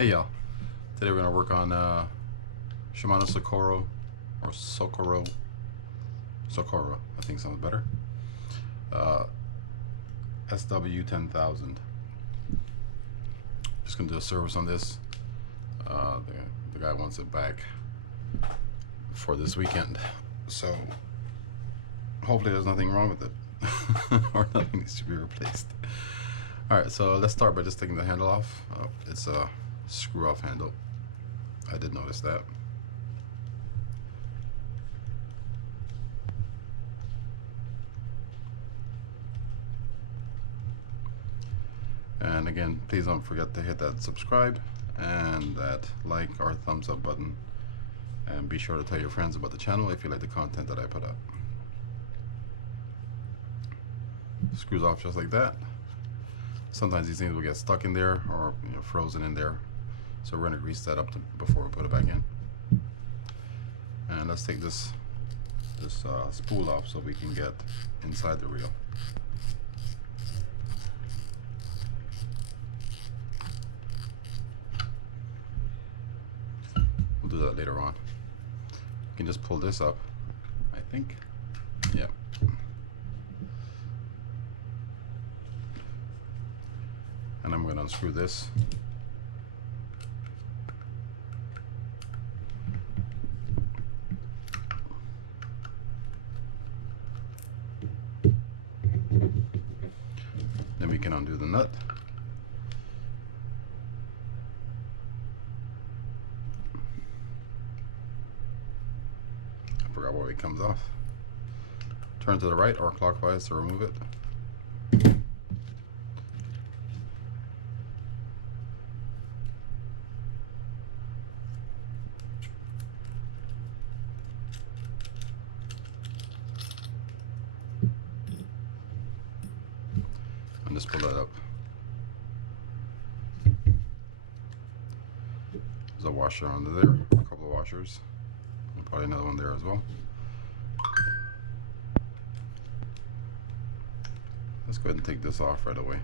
Hey y'all, today we're going to work on Shimano Socorro, or Socorro, I think sounds better, SW10000. Just going to do a service on this. The guy wants it back for this weekend, so hopefully there's nothing wrong with it or nothing needs to be replaced. Alright, so let's start by just taking the handle off. It's a screw off handle. I did notice that. And again, please don't forget to hit that subscribe and that like or thumbs up button, and be sure to tell your friends about the channel if you like the content that I put up. Screws off just like that. Sometimes these things will get stuck in there or frozen in there, so we're going to grease that up before we put it back in. And let's take this spool off so we can get inside the reel. We'll do that later on. You can just pull this up, I think. Yeah. And I'm going to unscrew this. Then we can undo the nut. I forgot where it comes off. Turn to the right or clockwise to remove it. And just pull that up. There's a washer under there, a couple of washers, and probably another one there as well. Let's go ahead and take this off right away.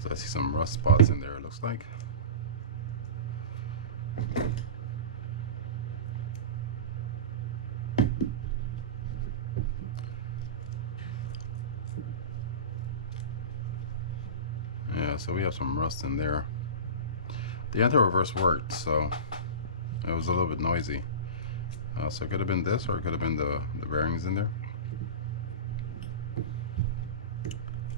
So I see some rust spots in there, it looks like. Yeah, so we have some rust in there. The anti-reverse worked, so it was a little bit noisy. So it could have been this, or it could have been the bearings in there.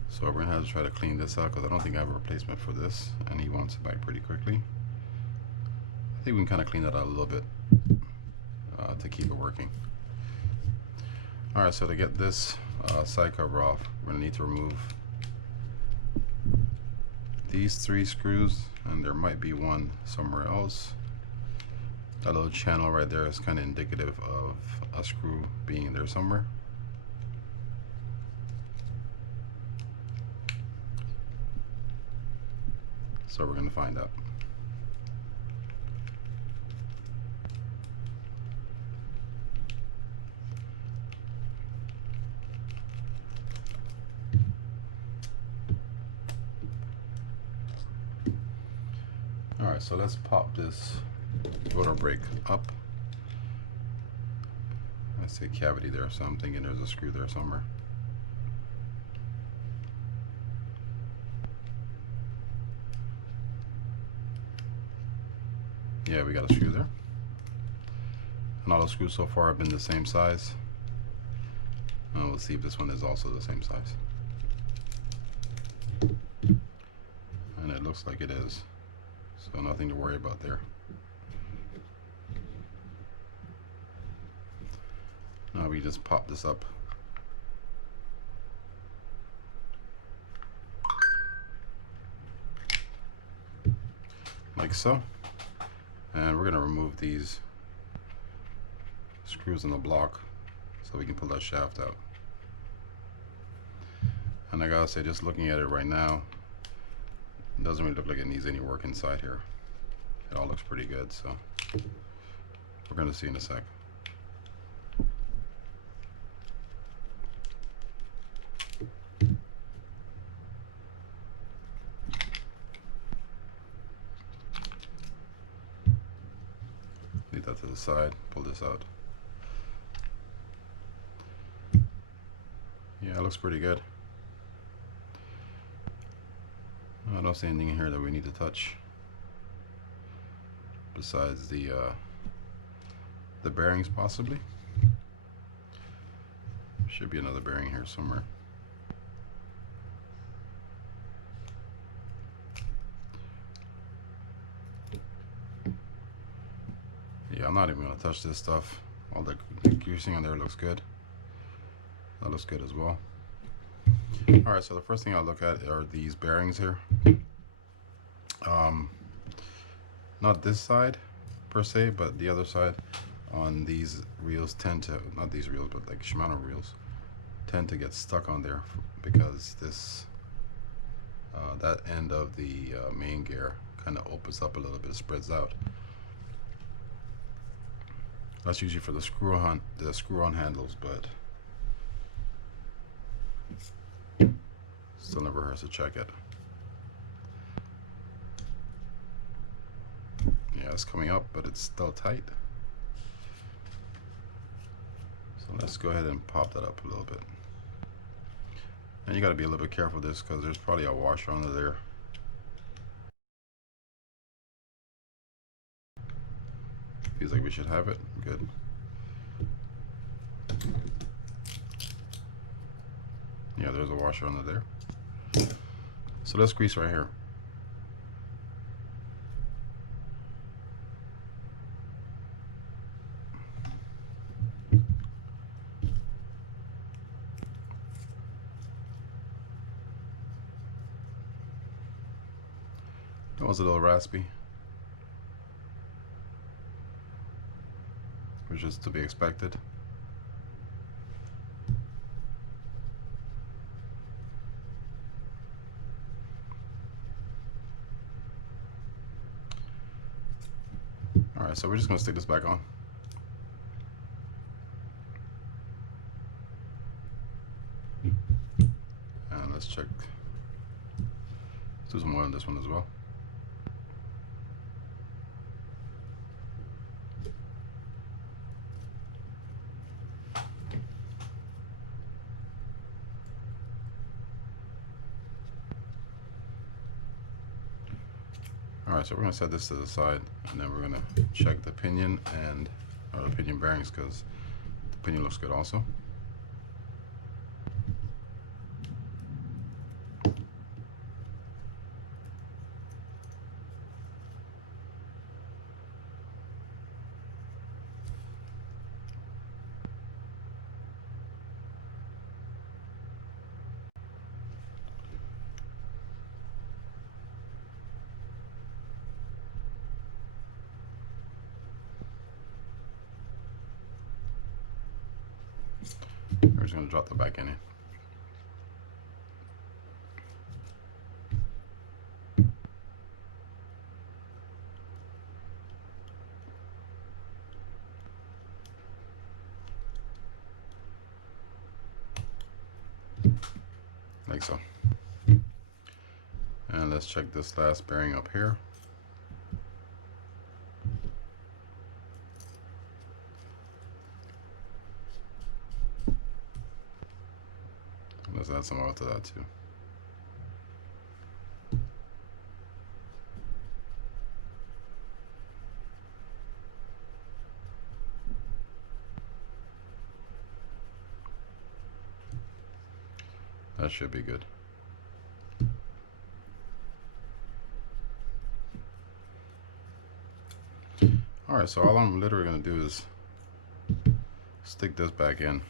So we're gonna have to try to clean this out because I don't think I have a replacement for this, and he wants it back pretty quickly. I think we can kind of clean that out a little bit to keep it working. Alright, so to get this side cover off, we're gonna need to remove these 3 screws, and there might be one somewhere else. That little channel right there is kind of indicative of a screw being in there somewhere. So we're going to find out. Alright, so let's pop this rotor brake up. I see a cavity there, so I'm thinking there's a screw there somewhere. Yeah, we got a screw there. And all the screws so far have been the same size. And we'll see if this one is also the same size. And it looks like it is. So nothing to worry about there. Now we just pop this up. Like so. And we're going to remove these screws in the block so we can pull that shaft out. And And I gotta say, just looking at it right now, it doesn't really look like it needs any work inside here. It all looks pretty good, so we're gonna see in a sec. Leave that to the side, pull this out. Yeah, it looks pretty good. I don't see anything in here that we need to touch besides the bearings, possibly. Should be another bearing here somewhere. Yeah, I'm not even gonna touch this stuff. All the greasing on there looks good. That looks good as well. Alright, so the first thing I'll look at are these bearings here. Not this side per se, but the other side on these reels tend to, not these reels, but like Shimano reels, tend to get stuck on there because this that end of the main gear kind of opens up a little bit, spreads out. That's usually for the screw-on handles, but still never hurts to check it. Yeah, it's coming up, but it's still tight. So let's go ahead and pop that up a little bit. And you got to be a little bit careful with this because there's probably a washer under there. Feels like we should have it. Good. Yeah, there's a washer under there. So let's grease right here. That was a little raspy, which is to be expected. Alright, so we're just going to stick this back on. And let's check. Let's do some oil on this one as well. Alright, so we're going to set this to the side, and then we're going to check the pinion and the pinion bearings, because the pinion looks good also. We're just going to drop the back end in. Like so. And let's check this last bearing up here. Let's add some oil to that too. That should be good. Alright, so all I'm literally going to do is stick this back in.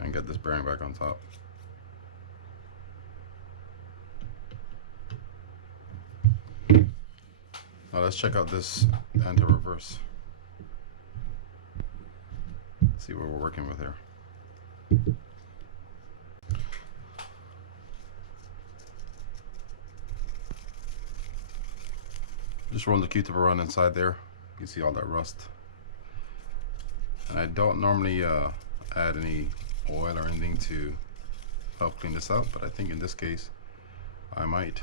And get this bearing back on top. Now let's check out this anti-reverse. See what we're working with here. Just roll the Q-tip around inside there. You can see all that rust. And I don't normally add any oil or anything to help clean this out, but I think in this case I might.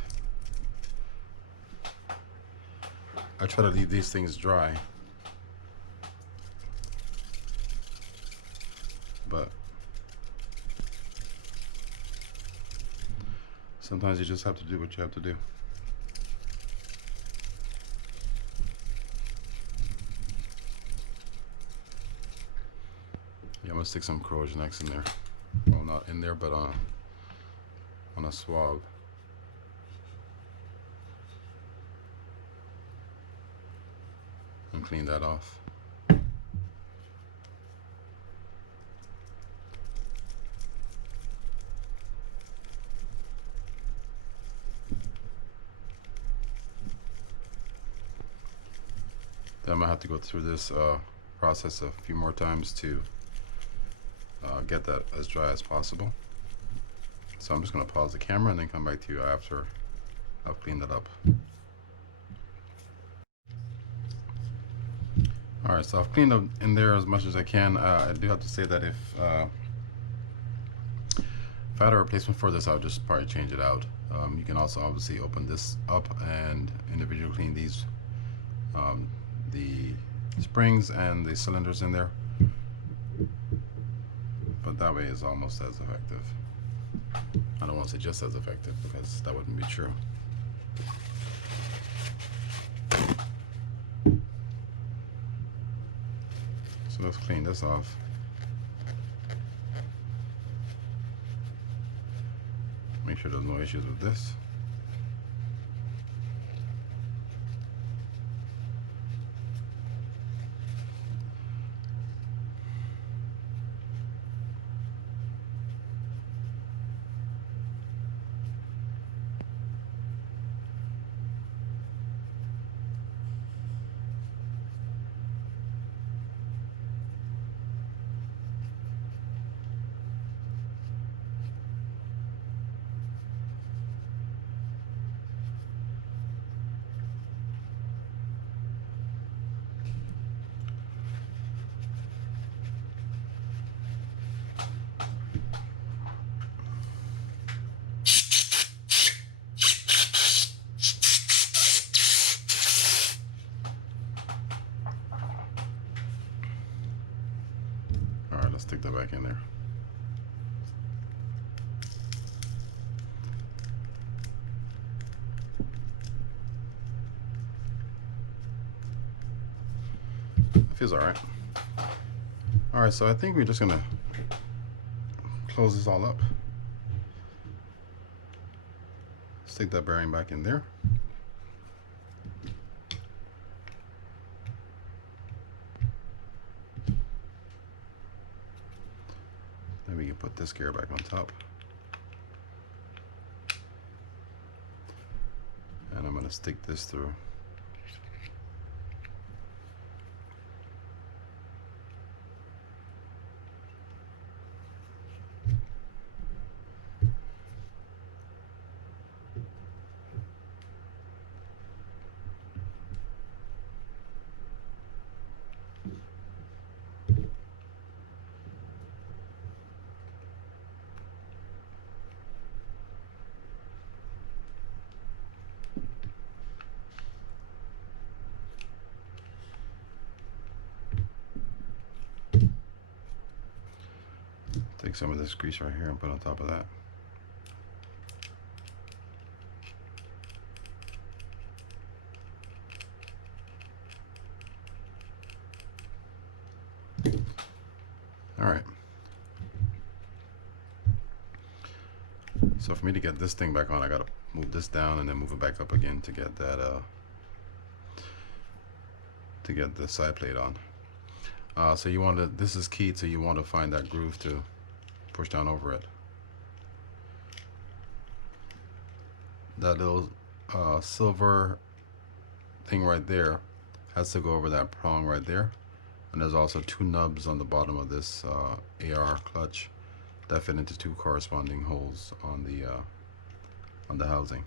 I try to leave these things dry, but sometimes you just have to do what you have to do. Yeah, I'm gonna stick some corrosion X in there. Well, not in there, but on a swab. And clean that off. Then I'm gonna have to go through this process a few more times to get that as dry as possible. So I'm just gonna pause the camera and then come back to you after I've cleaned it up. Alright, so I've cleaned up in there as much as I can. I do have to say that if I had a replacement for this, I would just probably change it out. You can also obviously open this up and individually clean these, the springs and the cylinders in there. But that way is almost as effective. I don't want to say just as effective because that wouldn't be true. So let's clean this off. Make sure there's no issues with this. Alright, let's stick that back in there. Feels alright. Alright, so I think we're just gonna close this all up. Stick that bearing back in there. Then we can put this gear back on top. And I'm gonna stick this through. Take some of this grease right here and put on top of that. All right. So for me to get this thing back on, I gotta move this down and then move it back up again to get that to get the side plate on. So you want to, this is key, so you want to find that groove to push down over it. That little silver thing right there has to go over that prong right there, and there's also two nubs on the bottom of this AR clutch that fit into two corresponding holes on the housing.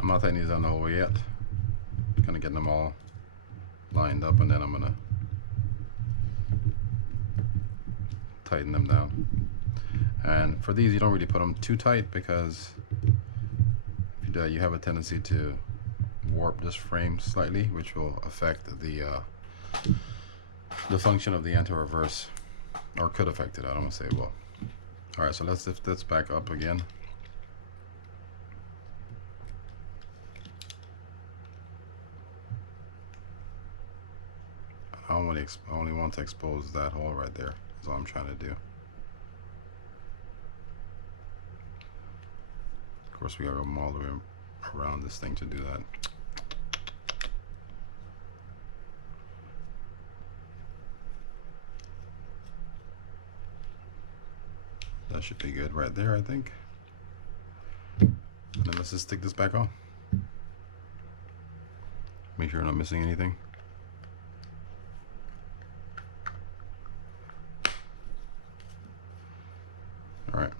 I'm not tightening these on the whole way yet. Kind of getting them all lined up, and then I'm gonna tighten them down. And for these, you don't really put them too tight, because you have a tendency to warp this frame slightly, which will affect the function of the anti-reverse, or could affect it. I don't want to say it will. All right, so let's lift this back up again. I only want to expose that hole right there. That's all I'm trying to do. Of course, we gotta go all the way around this thing to do that. That should be good right there, I think. And then let's just stick this back on. Make sure I'm not missing anything. All right.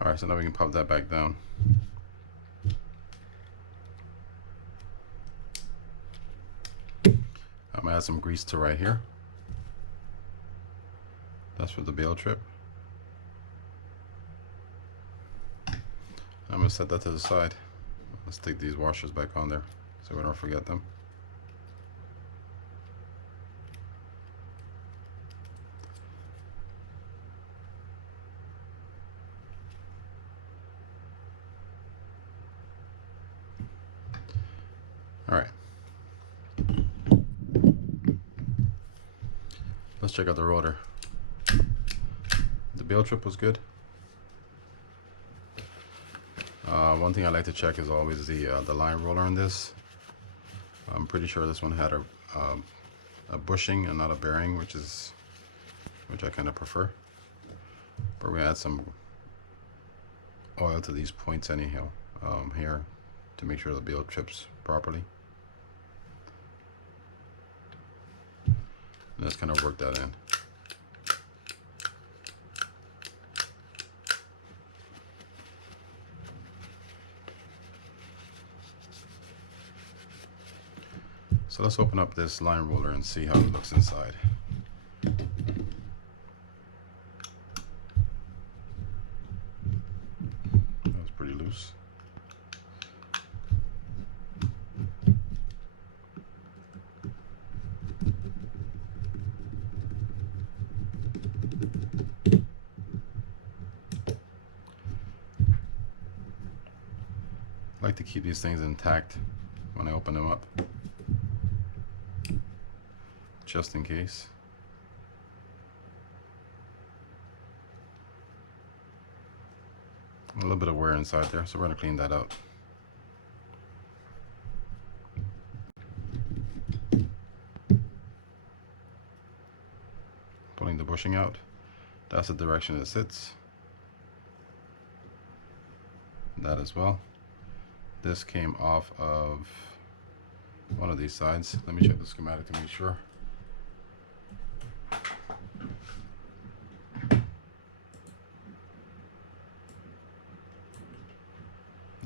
All right, so now we can pop that back down. I'm gonna add some grease to right here. That's for the bail trip. I'm gonna set that to the side. Let's stick these washers back on there so we don't forget them. All right. Let's check out the rotor. The bail trip was good. One thing I like to check is always the line roller on this. I'm pretty sure this one had a bushing and not a bearing, which I kind of prefer. But we're gonna add some oil to these points anyhow here to make sure the bail trips properly. And let's kind of work that in. So let's open up this line roller and see how it looks inside. That was pretty loose. I like to keep these things intact when I open them up, just in case. A little bit of wear inside there, so we're going to clean that out. Pulling the bushing out, that's the direction it sits. That as well. This came off of one of these sides. Let me check the schematic to make sure.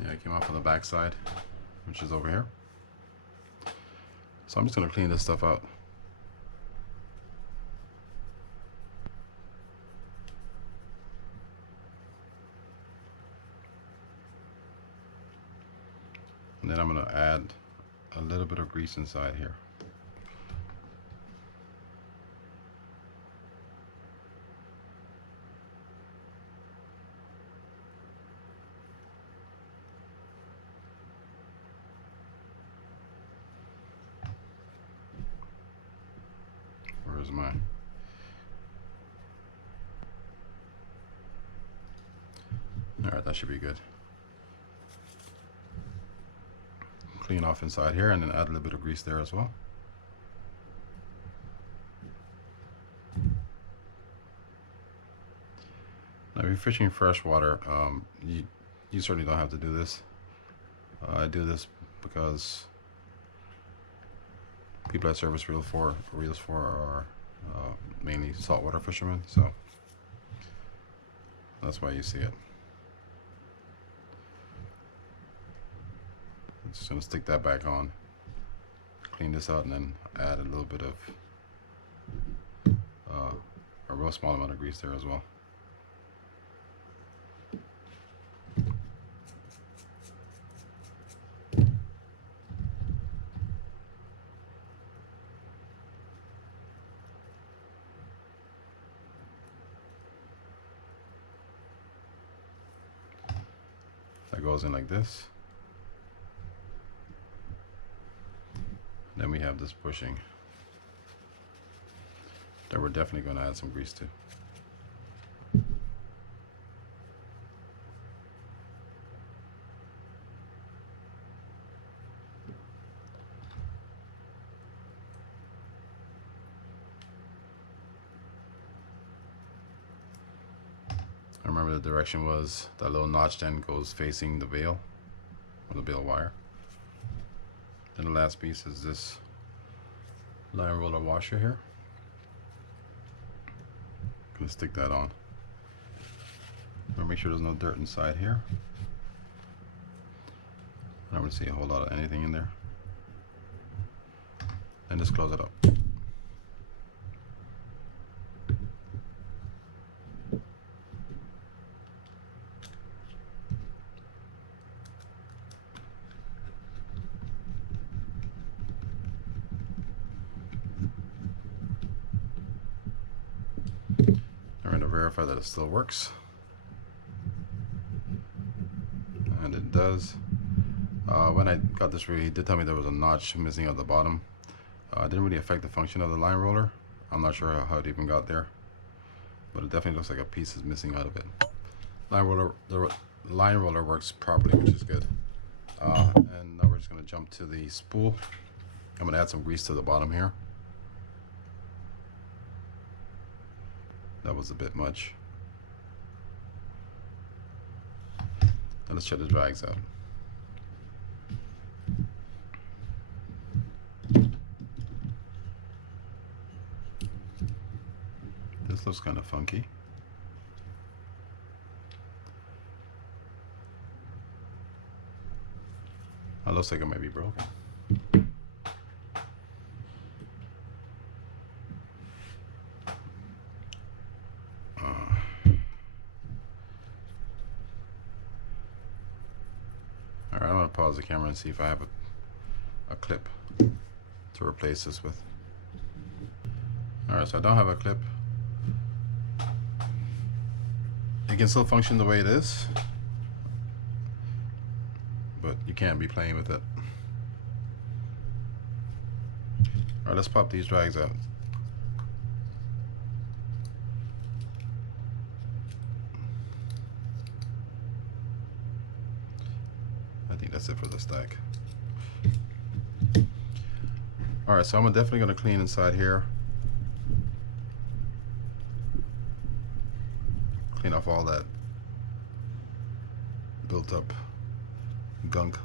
Yeah, it came off on the back side, which is over here. So I'm just going to clean this stuff out. a little bit of grease inside here. Where's mine? Alright, that should be good. Clean off inside here and then add a little bit of grease there as well. Now if you're fishing freshwater, you certainly don't have to do this. I do this because people I service reels for are mainly saltwater fishermen, so that's why you see it. I'm just going to stick that back on, clean this out, and then add a little bit of a real small amount of grease there as well. That goes in like this. Then we have this bushing that we're definitely going to add some grease to. I remember the direction was that little notch then goes facing the bail, or the bail wire. Then the last piece is this line roller washer here. Gonna stick that on. Make sure there's no dirt inside here. I don't really see a whole lot of anything in there. And just close it up. Verify that it still works, and it does. When I got this reel, he did tell me there was a notch missing at the bottom. It didn't really affect the function of the line roller. I'm not sure how it even got there, but it definitely looks like a piece is missing out of it. The line roller works properly, which is good. And now we're just going to jump to the spool. I'm going to add some grease to the bottom here. That was a bit much. Now let's check the drags out. This looks kind of funky. That looks like it might be broken. Alright, I'm going to pause the camera and see if I have a clip to replace this with. Alright, so I don't have a clip. It can still function the way it is, but you can't be playing with it. Alright, let's pop these drags out. I think that's it for the stack. Alright, so I'm definitely going to clean inside here. Clean off all that built up gunk.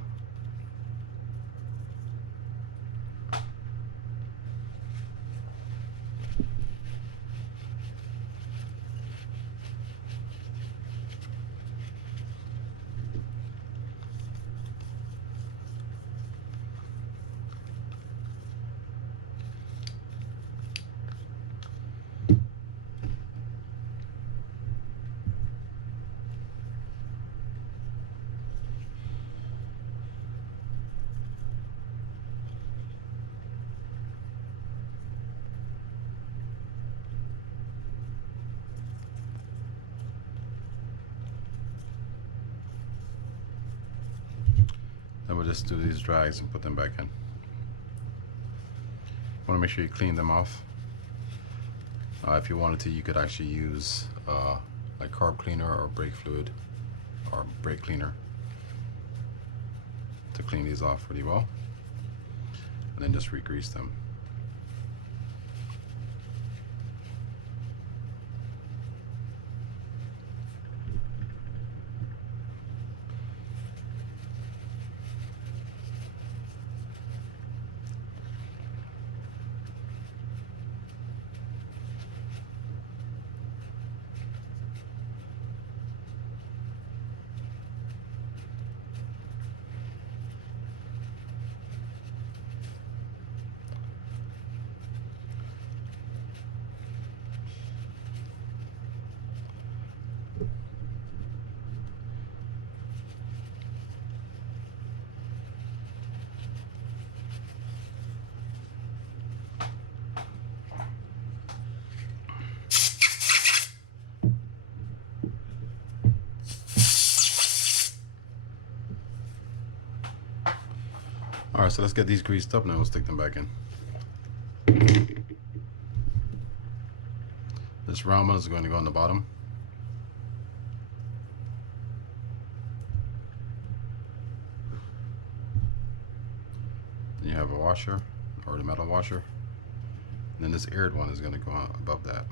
just do these drags and put them back in. Want to make sure you clean them off. If you wanted to, you could actually use like carb cleaner or brake fluid or brake cleaner to clean these off pretty well, and then just re-grease them. Alright, so let's get these greased up and then we'll stick them back in. This round one is going to go on the bottom. Then you have a washer, or the metal washer. And then this aired one is going to go on above that.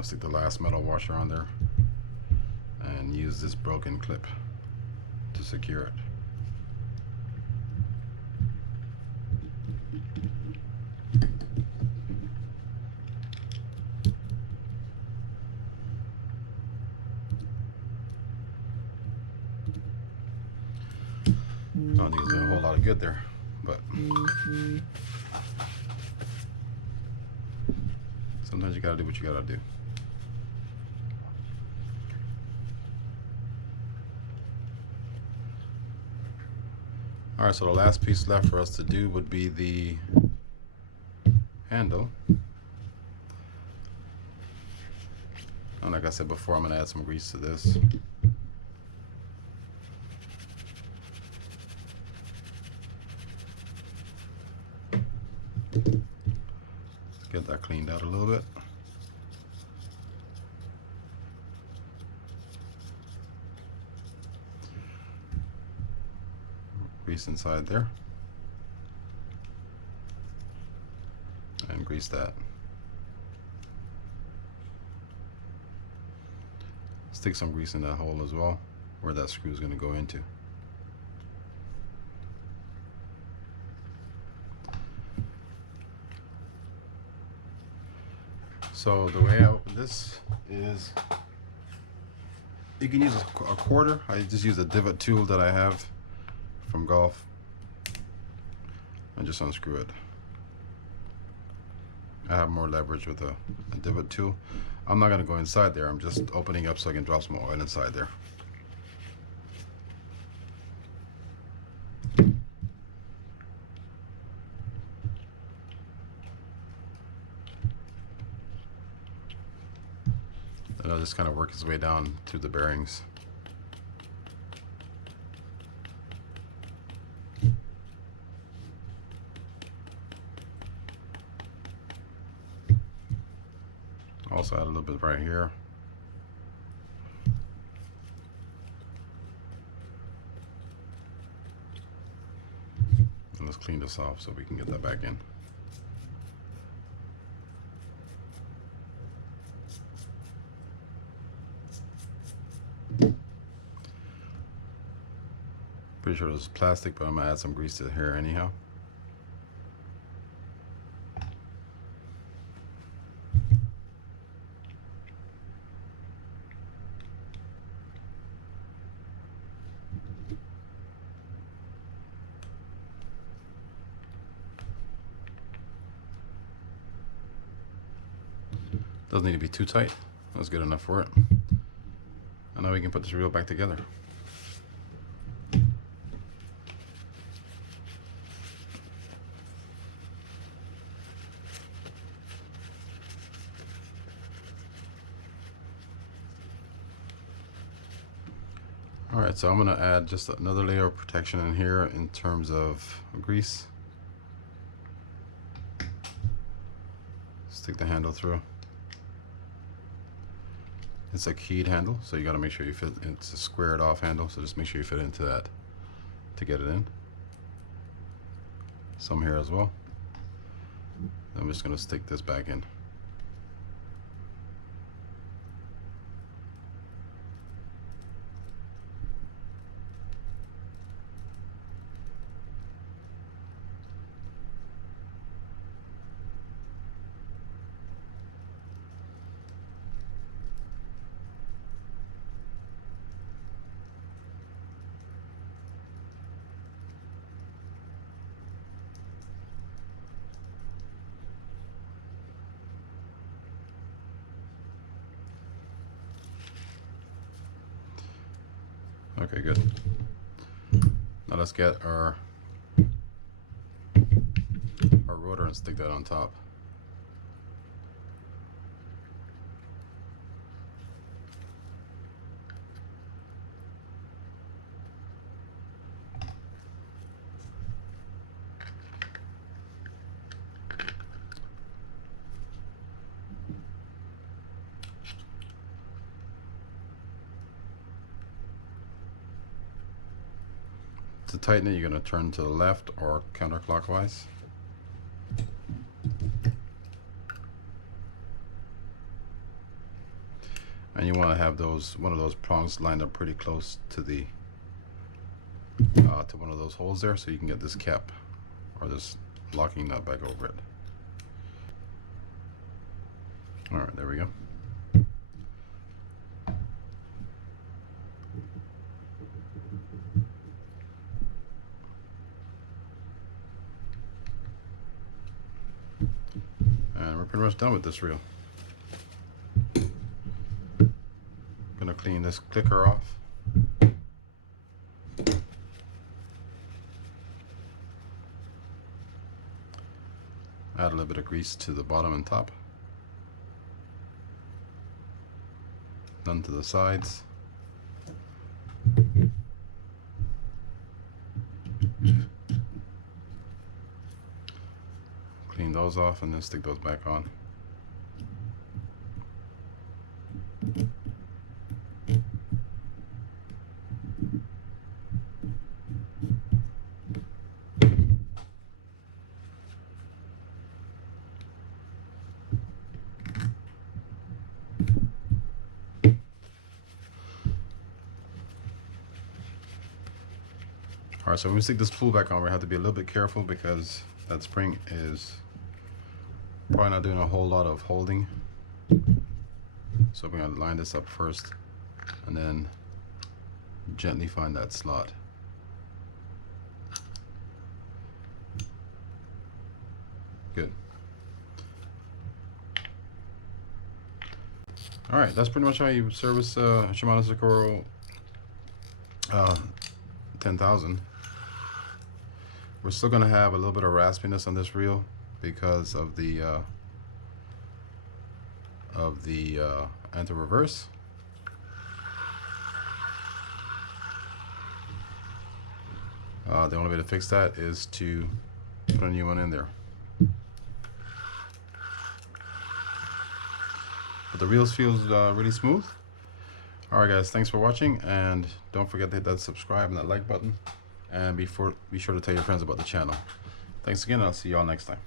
Stick the last metal washer on there and use this broken clip to secure it. I don't think it's doing a whole lot of good there, but sometimes you gotta do what you gotta do. Alright, so the last piece left for us to do would be the handle. And like I said before, I'm going to add some grease to this. Let's get that cleaned out a little bit. Grease inside there and grease that. Stick some grease in that hole as well where that screw is going to go into. So the way I open this is you can use a quarter. I just use a divot tool that I have from golf and just unscrew it. I have more leverage with a divot tool. I'm not going to go inside there. I'm just opening up so I can drop some oil inside there. Then I'll just kind of work its way down through the bearings. Also add a little bit right here. And let's clean this off so we can get that back in. Pretty sure this is plastic, but I'm gonna add some grease to here anyhow. Doesn't need to be too tight. That's good enough for it. And now we can put this reel back together. so I'm gonna add just another layer of protection in here in terms of grease. Stick the handle through. It's a keyed handle, so you got to make sure you fit. It's a squared off handle, so just make sure you fit into that to get it in. Some here as well. I'm just going to stick this back in. Okay, good. Now let's get our rotor and stick that on top. To tighten it, you're going to turn to the left or counterclockwise. And you want to have one of those prongs lined up pretty close to the to one of those holes there, so you can get this cap or this locking nut back over it. All right, there we go. And we're pretty much done with this reel. Gonna clean this clicker off. Add a little bit of grease to the bottom and top. None to the sides. Clean those off and then stick those back on. Alright, so when we stick this spool back on, we have to be a little bit careful because that spring is probably not doing a whole lot of holding. So we're going to line this up first and then gently find that slot. Good. Alright, that's pretty much how you service Shimano Socorro 10,000. We're still going to have a little bit of raspiness on this reel because of the anti-reverse. The only way to fix that is to put a new one in there. But the reels feels really smooth. Alright guys, thanks for watching, and don't forget to hit that subscribe and that like button, and be sure to tell your friends about the channel. Thanks again, and I'll see you all next time.